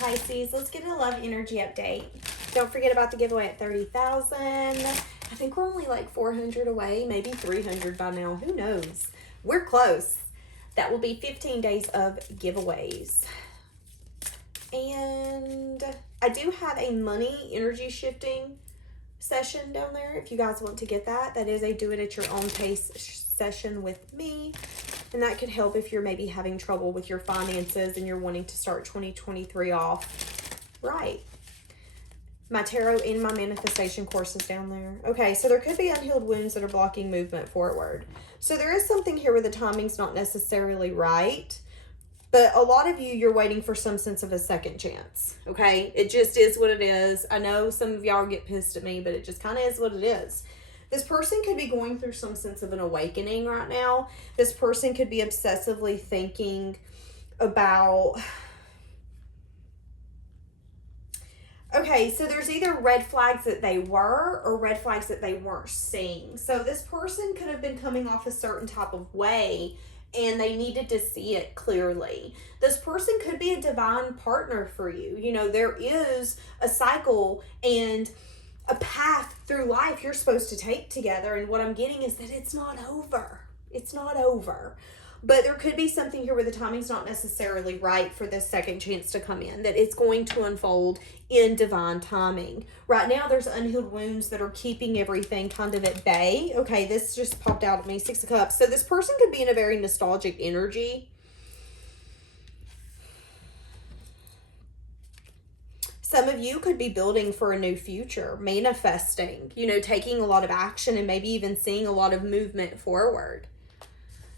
Pisces. Let's get a love energy update. Don't forget about the giveaway at 30,000. I think we're only like 400 away, maybe 300 by now. Who knows? We're close. That will be 15 days of giveaways. And I do have a money energy shifting session down there. If you guys want to get that, that is a do it at your own pace session with me. And that could help if you're maybe having trouble with your finances and you're wanting to start 2023 off right. My tarot and my manifestation course is down there. Okay, so there could be unhealed wounds that are blocking movement forward. So there is something here where the timing's not necessarily right. But a lot of you, you're waiting for some sense of a second chance, okay? It just is what it is. I know some of y'all get pissed at me, but it just kind of is what it is. This person could be going through some sense of an awakening right now. This person could be obsessively thinking about... Okay, so there's either red flags that they were or red flags that they weren't seeing. So this person could have been coming off a certain type of way and they needed to see it clearly. This person could be a divine partner for you. You know, there is a cycle and a path through life you're supposed to take together. And what I'm getting is that it's not over. It's not over. But there could be something here where the timing's not necessarily right for this second chance to come in, that it's going to unfold in divine timing. Right now, there's unhealed wounds that are keeping everything kind of at bay. Okay, this just popped out at me, 6 of Cups. So this person could be in a very nostalgic energy. Some of you could be building for a new future, manifesting, you know, taking a lot of action and maybe even seeing a lot of movement forward.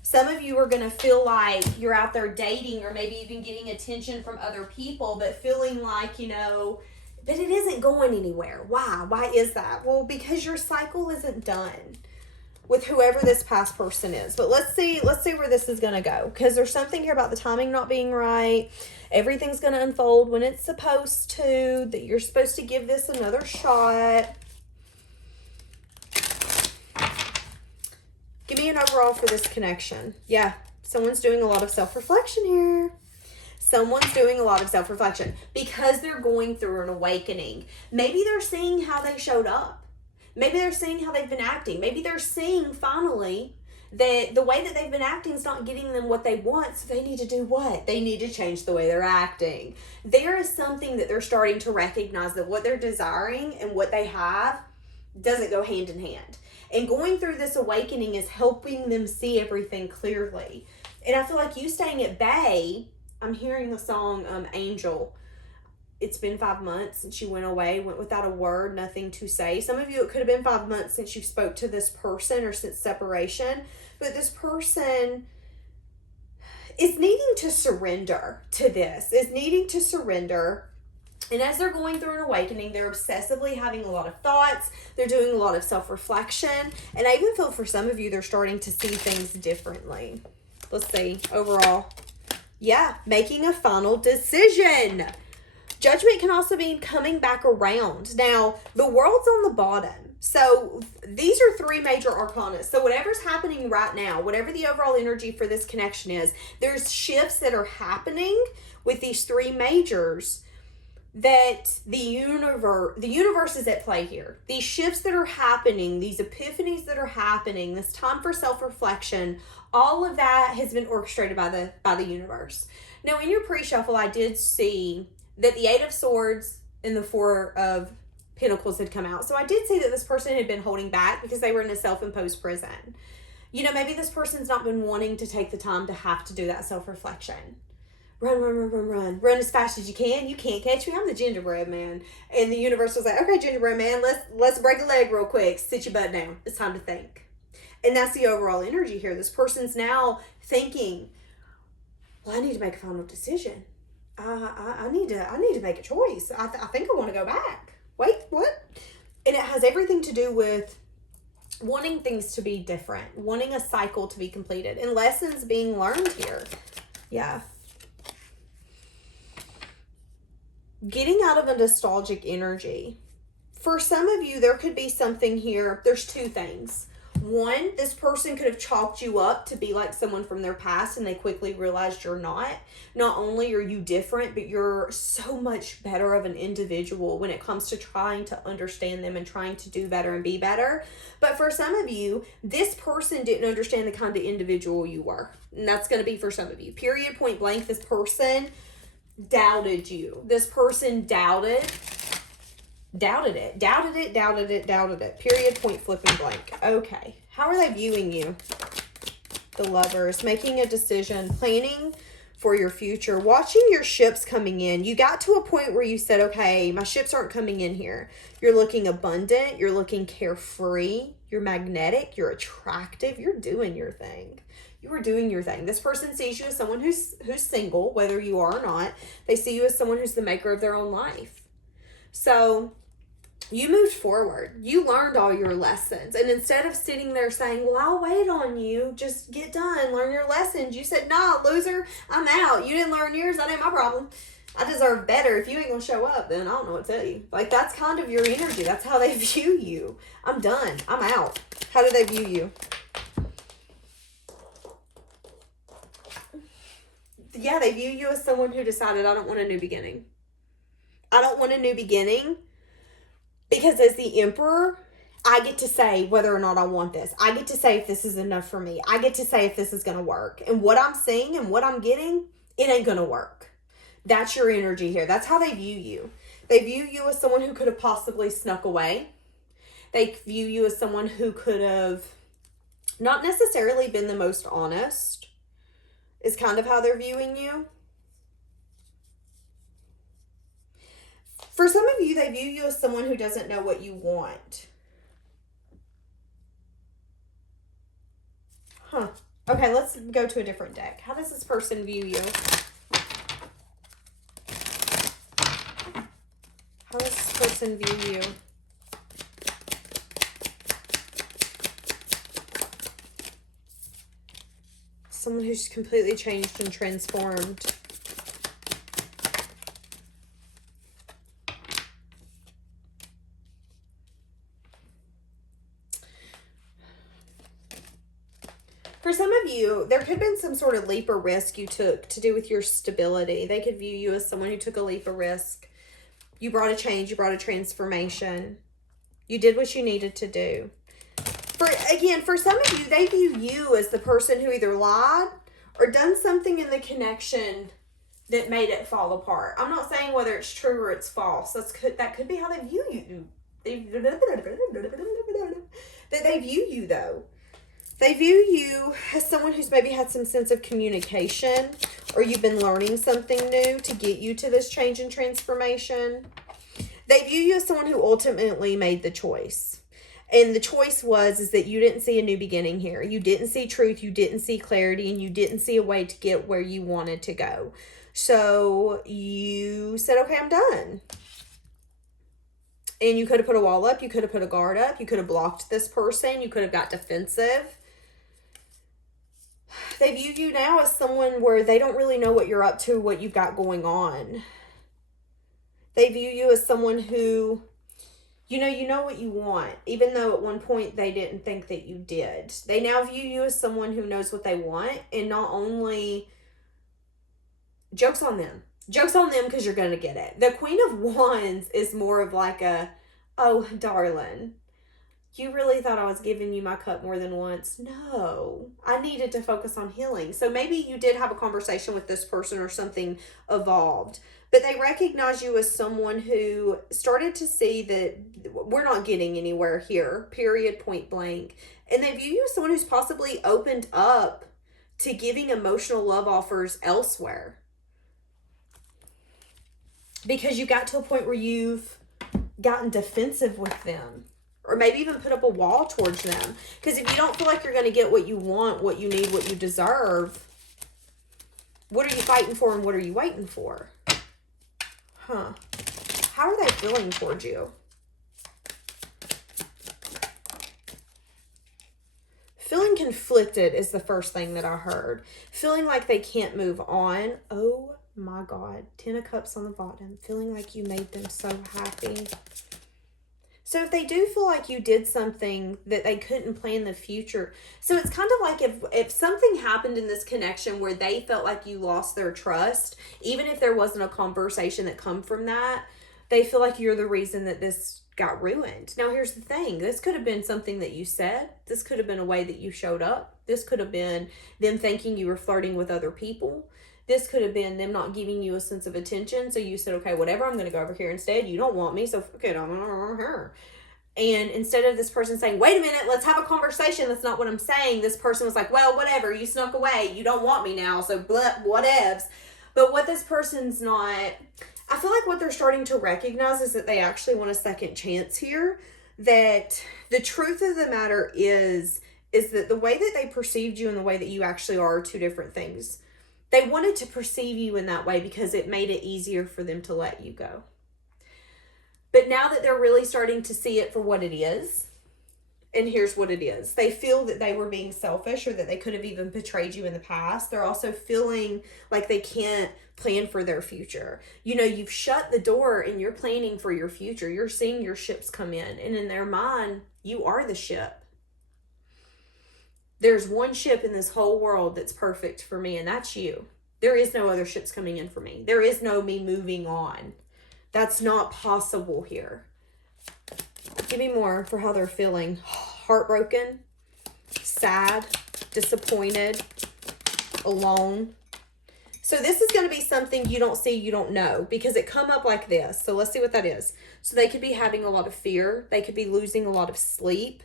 Some of you are going to feel like you're out there dating or maybe even getting attention from other people, but feeling like, you know, that it isn't going anywhere. Why? Why is that? Well, because your cycle isn't done with whoever this past person is. But let's see where this is going to go, because there's something here about the timing not being right. Everything's going to unfold when it's supposed to, that you're supposed to give this another shot. Give me an overall for this connection. Yeah, someone's doing a lot of self-reflection here. Someone's doing a lot of self-reflection because they're going through an awakening. Maybe they're seeing how they showed up. Maybe they're seeing how they've been acting. Maybe they're seeing finally that the way that they've been acting is not getting them what they want. So they need to do what? They need to change the way they're acting. There is something that they're starting to recognize, that what they're desiring and what they have doesn't go hand in hand. And going through this awakening is helping them see everything clearly. And I feel like you staying at bay, I'm hearing the song Angel. It's been 5 months since you went away, went without a word, nothing to say. Some of you, it could have been 5 months since you spoke to this person or since separation. But this person is needing to surrender to this, is needing to surrender. And as they're going through an awakening, they're obsessively having a lot of thoughts. They're doing a lot of self-reflection. And I even feel for some of you, they're starting to see things differently. Let's see. Overall. Yeah. Making a final decision. Judgment can also be coming back around. Now, the world's on the bottom. So these are 3 major arcana. So whatever's happening right now, whatever the overall energy for this connection is, there's shifts that are happening with these 3 majors, that the universe is at play here. These shifts that are happening, these epiphanies that are happening, this time for self-reflection, all of that has been orchestrated by the universe. Now, in your pre-shuffle, I did see that the 8 of Swords and the 4 of Pentacles had come out. So I did see that this person had been holding back because they were in a self-imposed prison. You know, maybe this person's not been wanting to take the time to have to do that self-reflection. Run as fast as you can. You can't catch me. I'm the gingerbread man. And the universe was like, okay, gingerbread man, let's break a leg real quick. Sit your butt down. It's time to think. And that's the overall energy here. This person's now thinking, well, I need to make a final decision. I need to make a choice. I think I want to go back. Wait, what? And it has everything to do with wanting things to be different, wanting a cycle to be completed, and lessons being learned here. Yeah. Getting out of a nostalgic energy. For some of you, there could be something here. There's 2 things. One, this person could have chalked you up to be like someone from their past, and they quickly realized you're not. Not only are you different, but you're so much better of an individual when it comes to trying to understand them and trying to do better and be better. But for some of you, this person didn't understand the kind of individual you were. And that's going to be for some of you. Period, point blank, this person doubted you. This person doubted it. Period, point, flipping blank. Okay. How are they viewing you? The Lovers. Making a decision. Planning for your future. Watching your ships coming in. You got to a point where you said, okay, my ships aren't coming in here. You're looking abundant. You're looking carefree. You're magnetic. You're attractive. You're doing your thing. You are doing your thing. This person sees you as someone who's single, whether you are or not. They see you as someone who's the maker of their own life. So you moved forward. You learned all your lessons. And instead of sitting there saying, well, I'll wait on you, just get done, learn your lessons, you said, nah, loser, I'm out. You didn't learn yours. That ain't my problem. I deserve better. If you ain't gonna show up, then I don't know what to tell you. Like, that's kind of your energy. That's how they view you. I'm done. I'm out. How do they view you? Yeah, they view you as someone who decided, I don't want a new beginning. I don't want a new beginning. Because as the Emperor, I get to say whether or not I want this. I get to say if this is enough for me. I get to say if this is going to work. And what I'm seeing and what I'm getting, it ain't going to work. That's your energy here. That's how they view you. They view you as someone who could have possibly snuck away. They view you as someone who could have not necessarily been the most honest, is kind of how they're viewing you. For some of you, they view you as someone who doesn't know what you want. Huh. Okay, let's go to a different deck. How does this person view you? How does this person view you? Someone who's completely changed and transformed. For some of you, there could have been some sort of leap or risk you took to do with your stability. They could view you as someone who took a leap or risk. You brought a change. You brought a transformation. You did what you needed to do. For some of you, they view you as the person who either lied or done something in the connection that made it fall apart. I'm not saying whether it's true or it's false. That could be how they view you. That they view you, though. They view you as someone who's maybe had some sense of communication, or you've been learning something new to get you to this change and transformation. They view you as someone who ultimately made the choice. And the choice is that you didn't see a new beginning here. You didn't see truth, you didn't see clarity, and you didn't see a way to get where you wanted to go. So you said, okay, I'm done. And you could have put a wall up, you could have put a guard up, you could have blocked this person, you could have got defensive. They view you now as someone where they don't really know what you're up to, what you've got going on. They view you as someone who, you know what you want, even though at one point they didn't think that you did. They now view you as someone who knows what they want, and not only, joke's on them. Joke's on them because you're going to get it. The Queen of Wands is more of like oh, darling, you really thought I was giving you my cup more than once? No, I needed to focus on healing. So maybe you did have a conversation with this person or something evolved, but they recognize you as someone who started to see that we're not getting anywhere here, period, point blank. And they view you as someone who's possibly opened up to giving emotional love offers elsewhere. Because you got to a point where you've gotten defensive with them. Or maybe even put up a wall towards them. Because if you don't feel like you're going to get what you want, what you need, what you deserve, what are you fighting for and what are you waiting for? Huh. How are they feeling towards you? Feeling conflicted is the first thing that I heard. Feeling like they can't move on. Oh my God. 10 of Cups on the bottom. Feeling like you made them so happy. So if they do feel like you did something that they couldn't plan the future. So it's kind of like if something happened in this connection where they felt like you lost their trust, even if there wasn't a conversation that come from that, they feel like you're the reason that this got ruined. Now, here's the thing. This could have been something that you said. This could have been a way that you showed up. This could have been them thinking you were flirting with other people. This could have been them not giving you a sense of attention. So you said, okay, whatever, I'm going to go over here instead. You don't want me, so fuck it, I'm over here. And instead of this person saying, wait a minute, let's have a conversation. That's not what I'm saying. This person was like, well, whatever, you snuck away. You don't want me now, so whatevs. But what this person's not, I feel like what they're starting to recognize is that they actually want a second chance here. That the truth of the matter is that the way that they perceived you and the way that you actually are two different things. They wanted to perceive you in that way because it made it easier for them to let you go. But now that they're really starting to see it for what it is, and here's what it is. They feel that they were being selfish or that they could have even betrayed you in the past. They're also feeling like they can't plan for their future. You know, you've shut the door and you're planning for your future. You're seeing your ships come in. And in their mind, you are the ship. There's one ship in this whole world that's perfect for me, and that's you. There is no other ships coming in for me. There is no me moving on. That's not possible here. Give me more for how they're feeling. Heartbroken, sad, disappointed, alone. So this is going to be something you don't see, you don't know, because it come up like this. So let's see what that is. So they could be having a lot of fear. They could be losing a lot of sleep.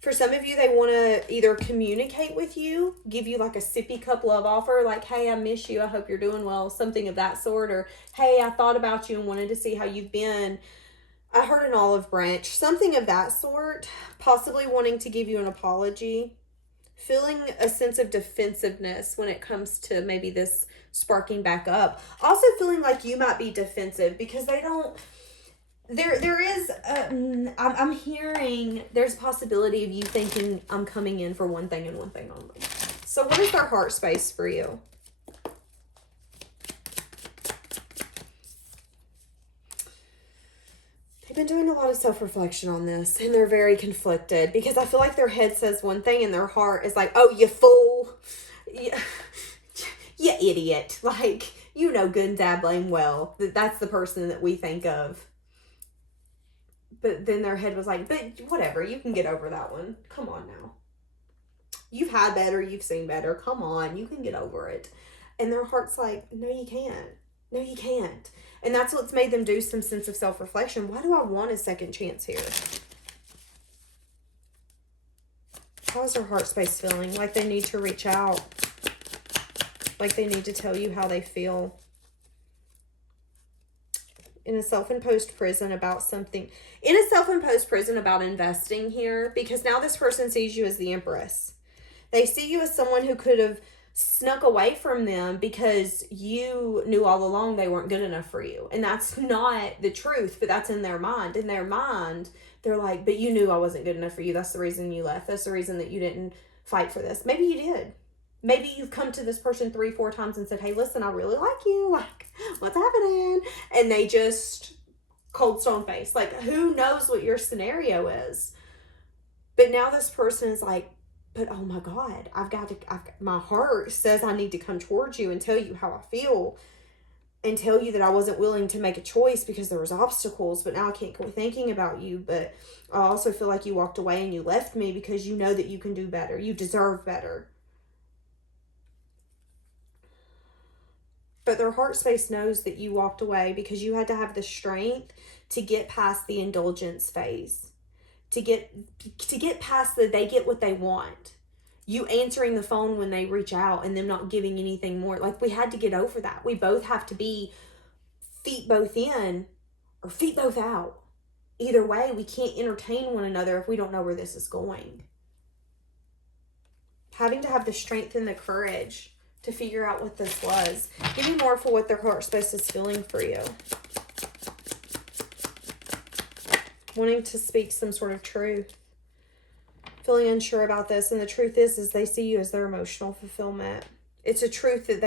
For some of you, they want to either communicate with you, give you like a sippy cup love offer, like, hey, I miss you, I hope you're doing well, something of that sort, or hey, I thought about you and wanted to see how you've been. I heard an olive branch, something of that sort, possibly wanting to give you an apology, feeling a sense of defensiveness when it comes to maybe this sparking back up. Also feeling like you might be defensive because they don't... There is, I'm hearing there's a possibility of you thinking I'm coming in for one thing and one thing only. So what is their heart space for you? They've been doing a lot of self-reflection on this, and they're very conflicted because I feel like their head says one thing and their heart is like, oh, you fool. You idiot. Like, you know good and bad blame well. That's the person that we think of. But then their head was like, but whatever, you can get over that one. Come on now. You've had better, you've seen better. Come on, you can get over it. And their heart's like, no, you can't. No, you can't. And that's what's made them do some sense of self-reflection. Why do I want a second chance here? How is their heart space feeling? Like they need to reach out. Like they need to tell you how they feel. In a self-imposed prison about something. In a self-imposed prison about investing here. Because now this person sees you as the Empress. They see you as someone who could have snuck away from them because you knew all along they weren't good enough for you. And that's not the truth, but that's in their mind. In their mind, they're like, but you knew I wasn't good enough for you. That's the reason you left. That's the reason that you didn't fight for this. Maybe you did. Maybe you've come to this person 3-4 times and said, hey, listen, I really like you. Like, what's happening? And they just cold stone face. Like, who knows what your scenario is? But now this person is like, but oh my God, my heart says I need to come towards you and tell you how I feel and tell you that I wasn't willing to make a choice because there was obstacles, but now I can't quit thinking about you. But I also feel like you walked away and you left me because you know that you can do better. You deserve better. But their heart space knows that you walked away because you had to have the strength to get past the indulgence phase. To get past the they get what they want. You answering the phone when they reach out and them not giving anything more. Like, we had to get over that. We both have to be feet both in or feet both out. Either way, we can't entertain one another if we don't know where this is going. Having to have the strength and the courage to figure out what this was. Give me more for what their heart space is feeling for you. Wanting to speak some sort of truth. Feeling unsure about this. And the truth is they see you as their emotional fulfillment. It's a truth that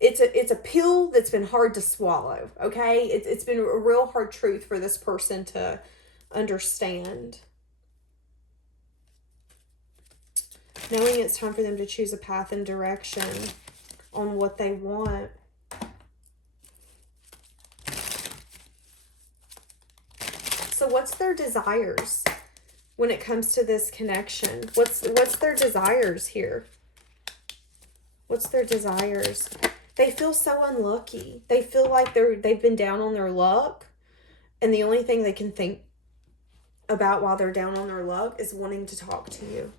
it's a pill that's been hard to swallow. Okay. It's been a real hard truth for this person to understand. Knowing it's time for them to choose a path and direction on what they want. So what's their desires when it comes to this connection? What's their desires here? What's their desires? They feel so unlucky. They feel like they've been down on their luck, and the only thing they can think about while they're down on their luck is wanting to talk to you.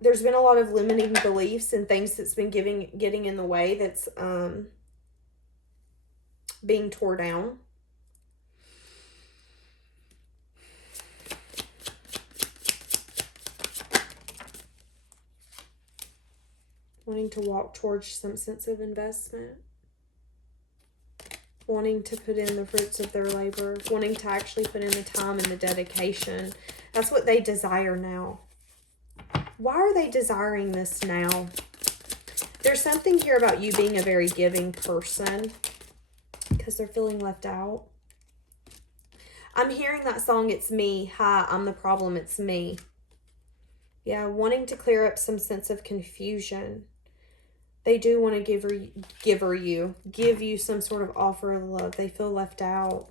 There's been a lot of limiting beliefs and things that's been getting in the way that's being tore down. Wanting to walk towards some sense of investment. Wanting to put in the fruits of their labor. Wanting to actually put in the time and the dedication. That's what they desire now. Why are they desiring this now? There's something here about you being a very giving person because they're feeling left out. I'm hearing that song, It's Me. Hi, I'm the problem, it's me. Yeah, wanting to clear up some sense of confusion. They do want to give you some sort of offer of love. They feel left out.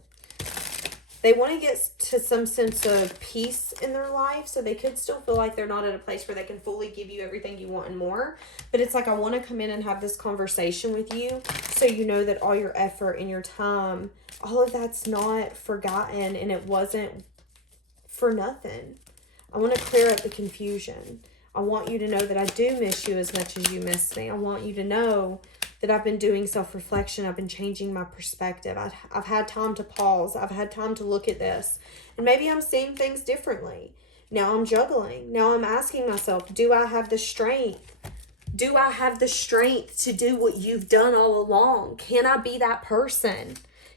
They want to get to some sense of peace in their life, so they could still feel like they're not at a place where they can fully give you everything you want and more. But it's like, I want to come in and have this conversation with you so you know that all your effort and your time, all of that's not forgotten and it wasn't for nothing. I want to clear up the confusion. I want you to know that I do miss you as much as you miss me. I want you to know that I've been doing self-reflection. I've been changing my perspective. I've had time to pause. I've had time to look at this. And maybe I'm seeing things differently. Now I'm juggling. Now I'm asking myself, do I have the strength? Do I have the strength to do what you've done all along? Can I be that person?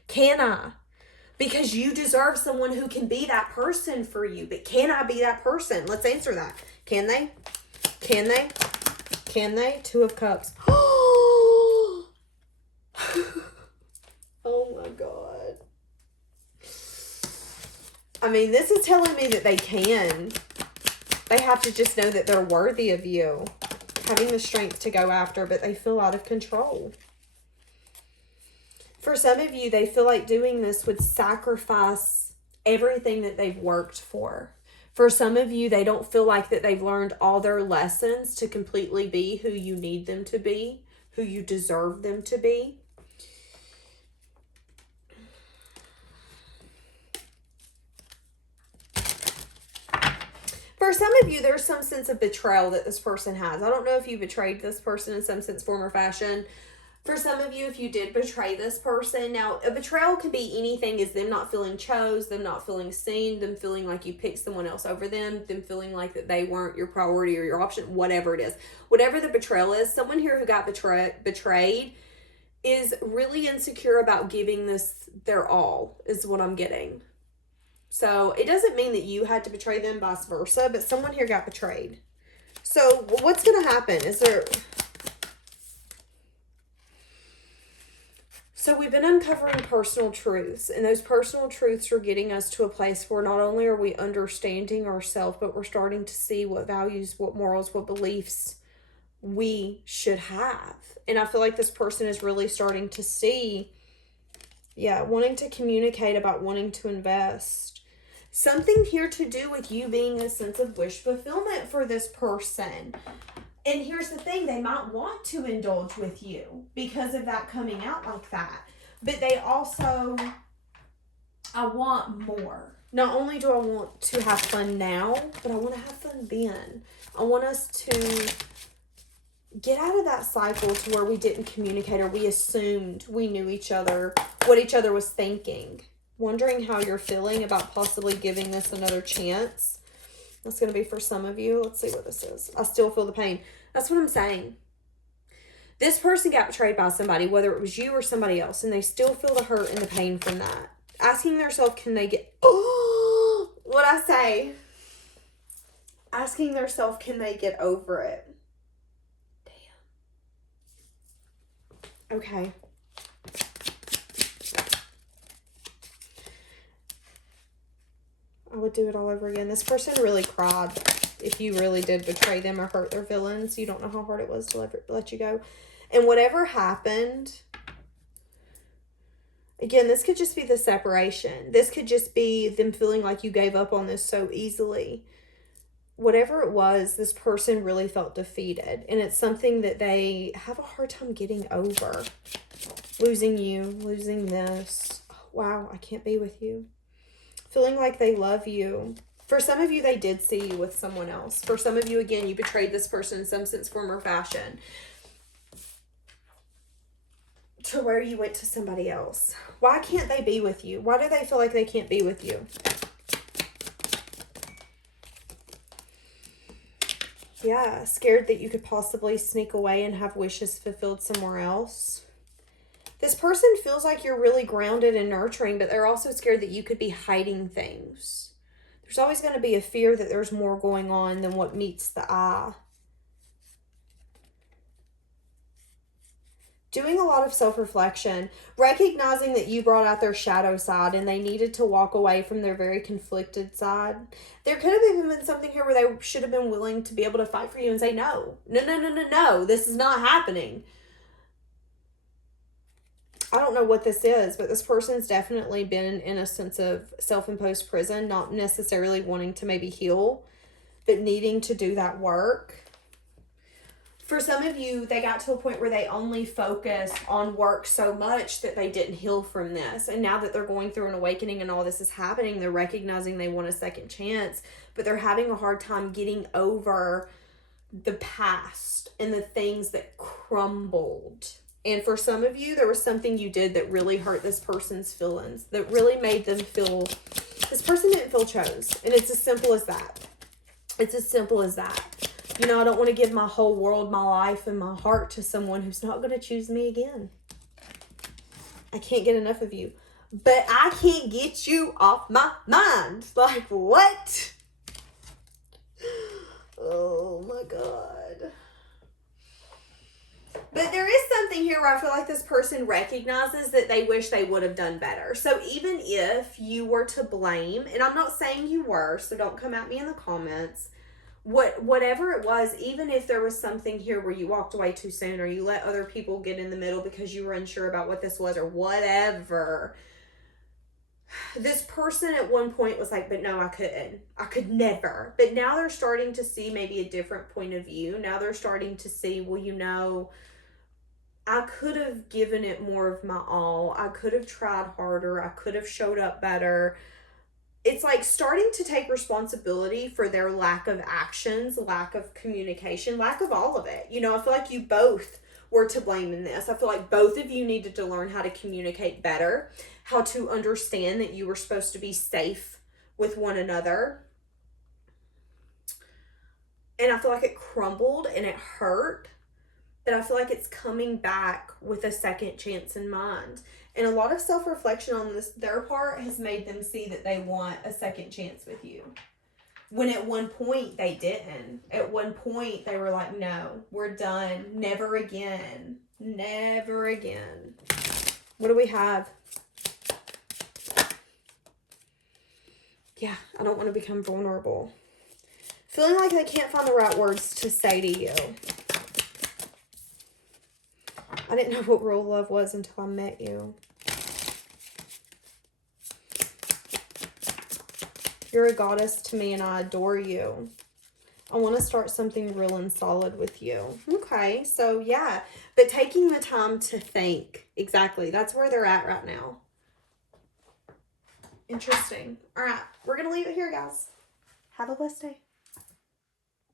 Can I? Because you deserve someone who can be that person for you. But can I be that person? Let's answer that. Can they? Can they? Can they? Two of Cups. Oh my God. I mean, this is telling me that they can. They have to just know that they're worthy of you. Having the strength to go after, but they feel out of control. For some of you, they feel like doing this would sacrifice everything that they've worked for. For some of you, they don't feel like that they've learned all their lessons to completely be who you need them to be, who you deserve them to be. For some of you, there's some sense of betrayal that this person has. I don't know if you betrayed this person in some sense, form, or fashion. For some of you, if you did betray this person, now a betrayal could be anything, is them not feeling chose, them not feeling seen, them feeling like you picked someone else over them feeling like that they weren't your priority or your option, whatever it is. Whatever the betrayal is, someone here who got betrayed is really insecure about giving this their all, is what I'm getting. So it doesn't mean that you had to betray them, vice versa, but someone here got betrayed. So what's going to happen? So we've been uncovering personal truths, and those personal truths are getting us to a place where not only are we understanding ourselves, but we're starting to see what values, what morals, what beliefs we should have. And I feel like this person is really starting to see, wanting to communicate about wanting to invest. Something here to do with you being a sense of wish fulfillment for this person. And here's the thing, they might want to indulge with you because of that coming out like that. But they also, I want more. Not only do I want to have fun now, but I want to have fun then. I want us to get out of that cycle to where we didn't communicate or we assumed we knew each other, what each other was thinking. Wondering how you're feeling about possibly giving this another chance. That's going to be for some of you. Let's see what this is. I still feel the pain. That's what I'm saying. This person got betrayed by somebody, whether it was you or somebody else, and they still feel the hurt and the pain from that. Asking themselves, can they get... Oh, what'd I say? Asking themselves, can they get over it? Damn. Okay. would do it all over again. This person really cried if you really did betray them or hurt their feelings. You don't know how hard it was to let you go. And whatever happened, again, this could just be the separation. This could just be them feeling like you gave up on this so easily. Whatever it was, this person really felt defeated. And it's something that they have a hard time getting over. Losing you, losing this. Oh, wow, I can't be with you. Feeling like they love you. For some of you, they did see you with someone else. For some of you, again, you betrayed this person in some sense, form, or fashion. To where you went to somebody else. Why can't they be with you? Why do they feel like they can't be with you? Yeah, scared that you could possibly sneak away and have wishes fulfilled somewhere else. This person feels like you're really grounded and nurturing, but they're also scared that you could be hiding things. There's always going to be a fear that there's more going on than what meets the eye. Doing a lot of self-reflection, recognizing that you brought out their shadow side and they needed to walk away from their very conflicted side. There could have even been something here where they should have been willing to be able to fight for you and say, no, this is not happening. I don't know what this is, but this person's definitely been in a sense of self-imposed prison, not necessarily wanting to maybe heal, but needing to do that work. For some of you, they got to a point where they only focused on work so much that they didn't heal from this. And now that they're going through an awakening and all this is happening, they're recognizing they want a second chance, but they're having a hard time getting over the past and the things that crumbled. And for some of you, there was something you did that really hurt this person's feelings, that really made them feel, this person didn't feel chose. And it's as simple as that. It's as simple as that. You know, I don't want to give my whole world, my life, and my heart to someone who's not going to choose me again. I can't get enough of you. But I can't get you off my mind. Like, what? Oh, my God. But there is something here where I feel like this person recognizes that they wish they would have done better. So even if you were to blame, and I'm not saying you were, so don't come at me in the comments, whatever it was, even if there was something here where you walked away too soon or you let other people get in the middle because you were unsure about what this was or whatever, this person at one point was like, but no, I couldn't. I could never. But now they're starting to see maybe a different point of view. Now they're starting to see, well, you know, I could have given it more of my all. I could have tried harder. I could have showed up better. It's like starting to take responsibility for their lack of actions, lack of communication, lack of all of it. You know, I feel like you both were to blame in this. I feel like both of you needed to learn how to communicate better, how to understand that you were supposed to be safe with one another. And I feel like it crumbled and it hurt, but I feel like it's coming back with a second chance in mind. And a lot of self-reflection on their part has made them see that they want a second chance with you. When at one point they didn't. At one point they were like, no, we're done. Never again. Never again. What do we have? Yeah, I don't want to become vulnerable. Feeling like they can't find the right words to say to you. I didn't know what real love was until I met you. You're a goddess to me and I adore you. I want to start something real and solid with you. Okay, so yeah. But taking the time to think. Exactly. That's where they're at right now. Interesting. All right. We're going to leave it here, guys. Have a blessed day.